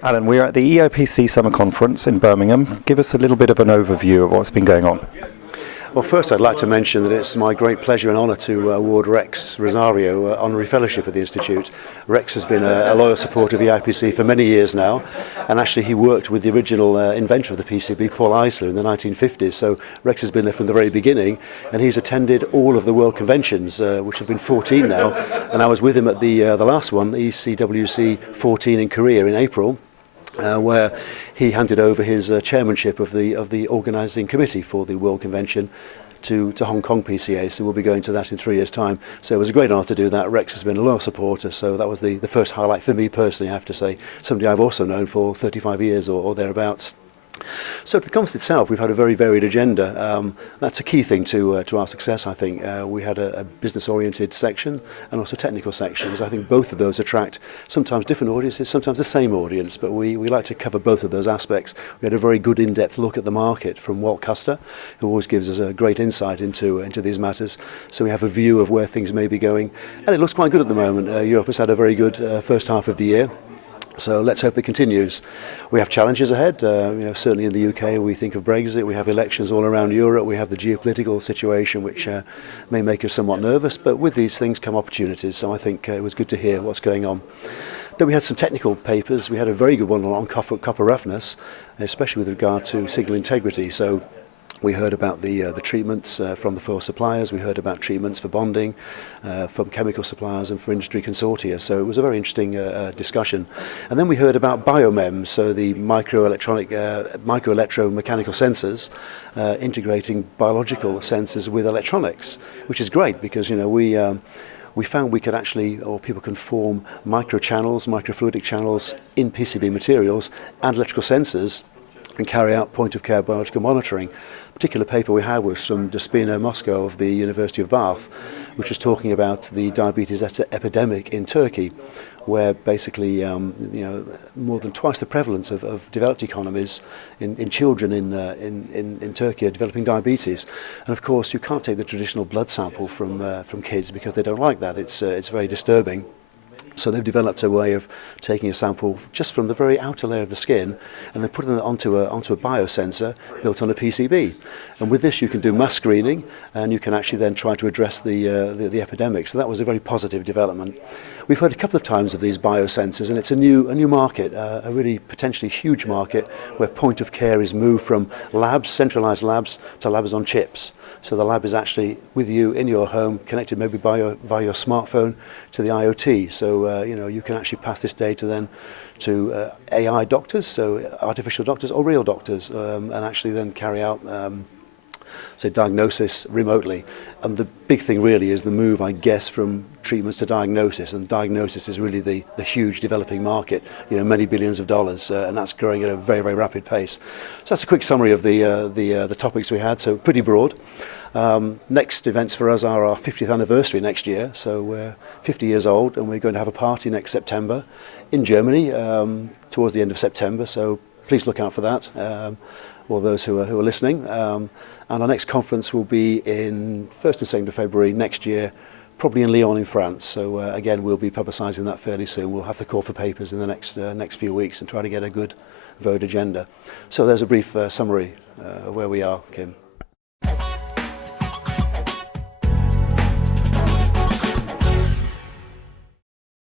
Alan, we're at the EIPC Summer Conference in Birmingham. Give us a little bit of an overview of what's been going on. Well, first I'd like to mention that it's my great pleasure and honour to award Rex Rosario honorary fellowship at the Institute. Rex has been a loyal supporter of EIPC for many years now, and actually he worked with the original inventor of the PCB, Paul Eisler, in the 1950s, so Rex has been there from the very beginning, and he's attended all of the World Conventions, which have been 14 now, and I was with him at the last one, the ECWC 14 in Korea in April. Where he handed over his chairmanship of the organising committee for the World Convention to Hong Kong PCA, so we'll be going to that in 3 years' time. So it was a great honour to do that. Rex has been a loyal supporter, so that was the first highlight for me personally, I have to say. Somebody I've also known for 35 years or thereabouts. So to the conference itself, we've had a very varied agenda. That's a key thing to our success, I think. We had a business-oriented section and also technical sections. I think both of those attract sometimes different audiences, sometimes the same audience, but we like to cover both of those aspects. We had a very good in-depth look at the market from Walt Custer, who always gives us a great insight into these matters. So we have a view of where things may be going, and it looks quite good at the moment. Europe has had a very good first half of the year. So let's hope it continues. We have challenges ahead. Certainly in the UK we think of Brexit, we have elections all around Europe, we have the geopolitical situation which may make us somewhat nervous, but with these things come opportunities, so I think it was good to hear what's going on. Then we had some technical papers. We had a very good one on copper roughness, especially with regard to signal integrity. So we heard about the treatments from the four suppliers, we heard about treatments for bonding from chemical suppliers and for industry consortia, so it was a very interesting discussion. And then we heard about biomems, so the microelectromechanical sensors, integrating biological sensors with electronics, which is great because we found we could actually, or people can form microchannels, microfluidic channels in PCB materials and electrical sensors and carry out point-of-care biological monitoring. A particular paper we had was from Despina Moscow of the University of Bath, which was talking about the diabetes epidemic in Turkey, where basically more than twice the prevalence of developed economies in children in Turkey are developing diabetes. And of course you can't take the traditional blood sample from kids because they don't like that. It's very disturbing. So they've developed a way of taking a sample just from the very outer layer of the skin and then putting it onto a biosensor built on a PCB. And with this you can do mass screening and you can actually then try to address the epidemic. So that was a very positive development. We've heard a couple of times of these biosensors, and it's a new market, a really potentially huge market where point of care is moved from labs, centralized labs, to labs on chips. So the lab is actually with you in your home, connected maybe via your smartphone to the IoT. So you can actually pass this data then to AI doctors, so artificial doctors or real doctors, and actually then carry out say diagnosis remotely. And the big thing really is the move, I guess, from treatments to diagnosis, and diagnosis is really the huge developing market, many billions of dollars, and that's growing at a very, very rapid pace. So that's a quick summary of the topics we had, so pretty broad. Next events for us are our 50th anniversary next year, so we're 50 years old and we're going to have a party next September in Germany towards the end of September, so please look out for that, all those who are listening. And our next conference will be in 1st and 2nd of February next year, probably in Lyon in France. So again, we'll be publicising that fairly soon. We'll have the call for papers in the next few weeks and try to get a good vote agenda. So there's a brief summary of where we are, Kim.